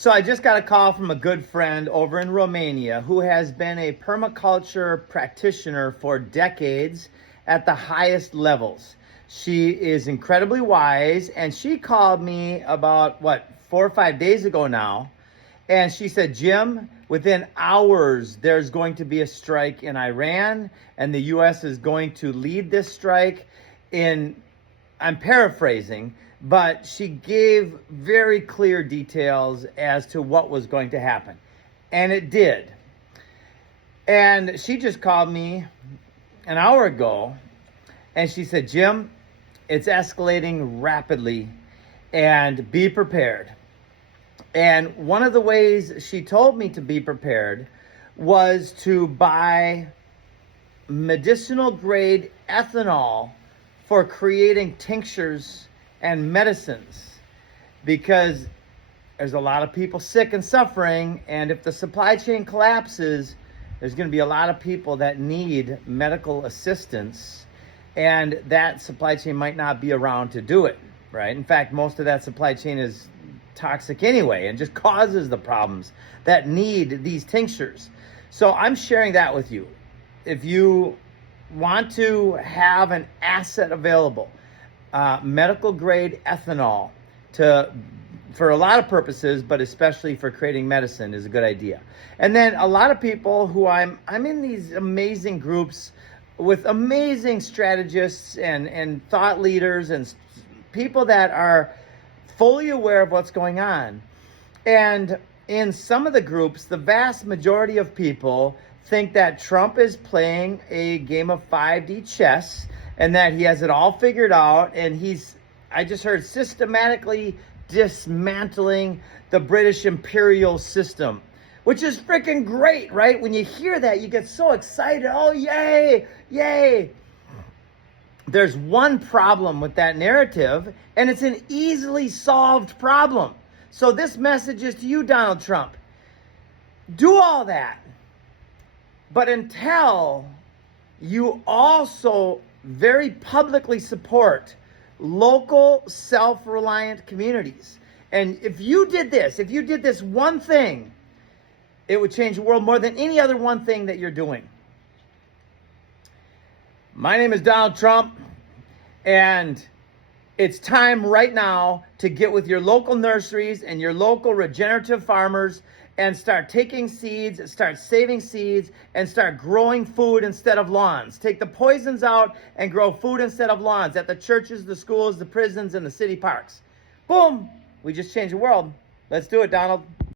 So I just got a call from a good friend over in Romania who has been a permaculture practitioner for decades at the highest levels. She is incredibly wise, and she called me about 4 or 5 days ago now. And she said, Jim, within hours, there's going to be a strike in Iran, and the U.S. is going to lead this strike I'm paraphrasing, but she gave very clear details as to what was going to happen. And it did. And she just called me an hour ago, and she said, Jim, it's escalating rapidly, and be prepared. And one of the ways she told me to be prepared was to buy medicinal grade ethanol for creating tinctures and medicines, because there's a lot of people sick and suffering, and if the supply chain collapses, there's going to be a lot of people that need medical assistance, and that supply chain might not be around to do it, right? In fact, most of that supply chain is toxic anyway and just causes the problems that need these tinctures. So I'm sharing that with you. If you want to have an asset available, medical grade ethanol for a lot of purposes, but especially for creating medicine is a good idea. And then a lot of people who I'm in these amazing groups with amazing strategists and thought leaders and people that are fully aware of what's going on. And in some of the groups, the vast majority of people think that Trump is playing a game of 5D chess and that he has it all figured out, and I just heard, systematically dismantling the British imperial system, which is freaking great, right? When you hear that, you get so excited. Oh, yay, yay. There's one problem with that narrative, and it's an easily solved problem. So this message is to you, Donald Trump. Do all that. But until you also very publicly support local self-reliant communities, and if you did this one thing, it would change the world more than any other one thing that you're doing. My name is Donald Trump, and it's time right now to get with your local nurseries and your local regenerative farmers and start taking seeds, start saving seeds, and start growing food instead of lawns. Take the poisons out and grow food instead of lawns at the churches, the schools, the prisons, and the city parks. Boom! We just changed the world. Let's do it, Donald.